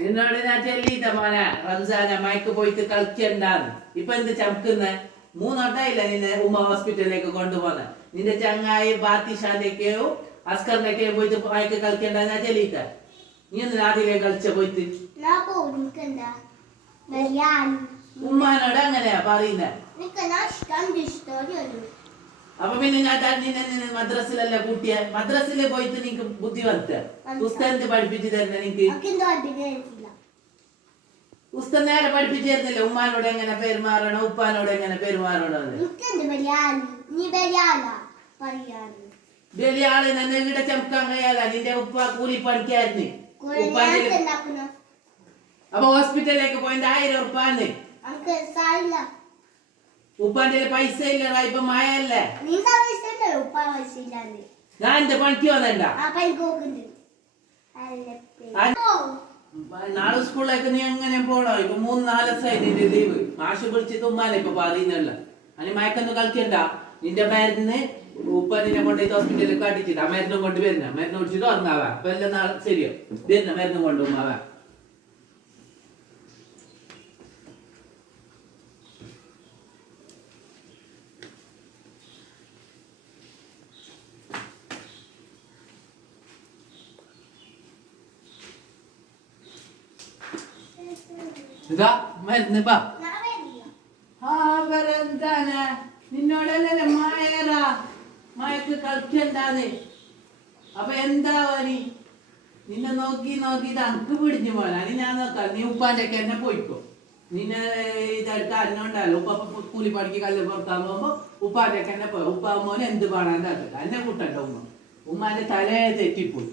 നിന്നോട് ഞാൻ ചെല്ലിയിട്ട മോനെ റംസാന മയക്ക് പോയിട്ട് കളിക്കണ്ടാന്ന്. ഇപ്പൊ എന്ത് ചമക്കുന്ന മൂന്നോട്ടായില്ല നിന്നെ ഉമ്മ ഹോസ്പിറ്റലിലേക്ക് കൊണ്ടുപോന്നെ? നിന്റെ ചങ്ങായി ബാത്തിഷാന്റെയൊക്കെയോ അസ്കറിന്റെയൊക്കെയോ പോയിട്ട് മയക്ക് കളിക്കണ്ട ഞാൻ ചെല്ലിയിട്ട? നീ ഒന്ന് രാത്രിയിലെ കളിച്ച പോയിട്ട്? ഉമ്മാനോട് അങ്ങനെയാ പറയുന്നേ. അപ്പൊ പിന്നെ ഞാൻ നിന്നെ നിന്നെ മദ്രസിലല്ല കൂട്ടിയ. മദ്രസിൽ പോയിട്ട് നിങ്ങക്ക് ബുദ്ധി വർത്ത പുസ്തകത്തിൽ പഠിപ്പിച്ചു തരുന്ന നിനക്ക്. അഭിനയിച്ചില്ല പുസ്തകം നേരെ പഠിപ്പിച്ചു തരുന്നില്ല. ഉമ്മാനോട് എങ്ങനെ പെരുമാറണം? ഉപ്പാനോട് എങ്ങനെ പെരുമാറണം ബലിയാൾ നിനക്കെന്ത് വരിയാൻ നീ വരിയാല പറയാൻ വലിയ ആൾ തന്നെ ഇവിടെ ചമക്കാൻ കഴിയാല നിന്റെ ഉപ്പ കൂലി ഉപ്പാന്റെ എന്താക്കുന്നു? അപ്പൊ ഹോസ്പിറ്റലിലേക്ക് പോയിട്ട് ആയിരം സാരില്ല. ഉപ്പാന്റെ പൈസ ഇല്ലടാ ഇപ്പൊ മായ അല്ലേ ഞാൻ എന്റെ പണിക്ക് വന്നണ്ട. നോക്കുന്നുണ്ട് നാളെ സ്കൂളിലേക്ക് നീ എങ്ങനെ പോണോ? ഇപ്പൊ മൂന്ന് നാല് ദിവസമായി നിന്റെ ലീവ്. മാഷ് പിടിച്ച് തുമ്മാലേ ഇപ്പൊ പറയുന്നില്ല അതിന് മയക്കൊന്ന് കളിക്കണ്ട. നിന്റെ മരുന്ന് ഉപ്പ നിന്നെ കൊണ്ടുപോയി ഹോസ്പിറ്റലിൽ കാട്ടിച്ചിട്ട് ആ മരുന്ന് കൊണ്ട് വരുന്ന. മരുന്ന് കുടിച്ചിട്ട് ഉറങ്ങാവാ. അപ്പൊ എല്ലാം നാളെ ശരിയോ. വരുന്ന മരുന്ന് കൊണ്ട് ഇതാ മരുന്ന് പാ ആ വരെന്താണ് നിന്നോടല്ലേ മായറ. മായക്ക് കളിക്കണ്ടാന്ന് അപ്പൊ എന്താ നീ നിന്നെ നോക്കി നോക്കി ഇത് അനക്ക് പിടിഞ്ഞു പോലാണ് ഞാൻ നോക്കാം. നീ ഉപ്പാന്റെ ഒക്കെ എന്നെ പോയിക്കോ. നിന്നെ ഇതെടുത്ത് അന്നോണ്ടല്ലോ ഉപ്പ കൂലിപ്പണിക്ക് കൂലി പണിക്ക് കല്ല് പുറത്താൻ പോകുമ്പോ ഉപ്പാന്റെ ഒക്കെ എന്നെ പോയി. ഉപ്പാ മോനെ എന്ത് പാടാൻ എന്നെ കൂട്ടണ്ട ഉമ്മ. ഉമ്മാന്റെ തലേ തെറ്റിപ്പോയി.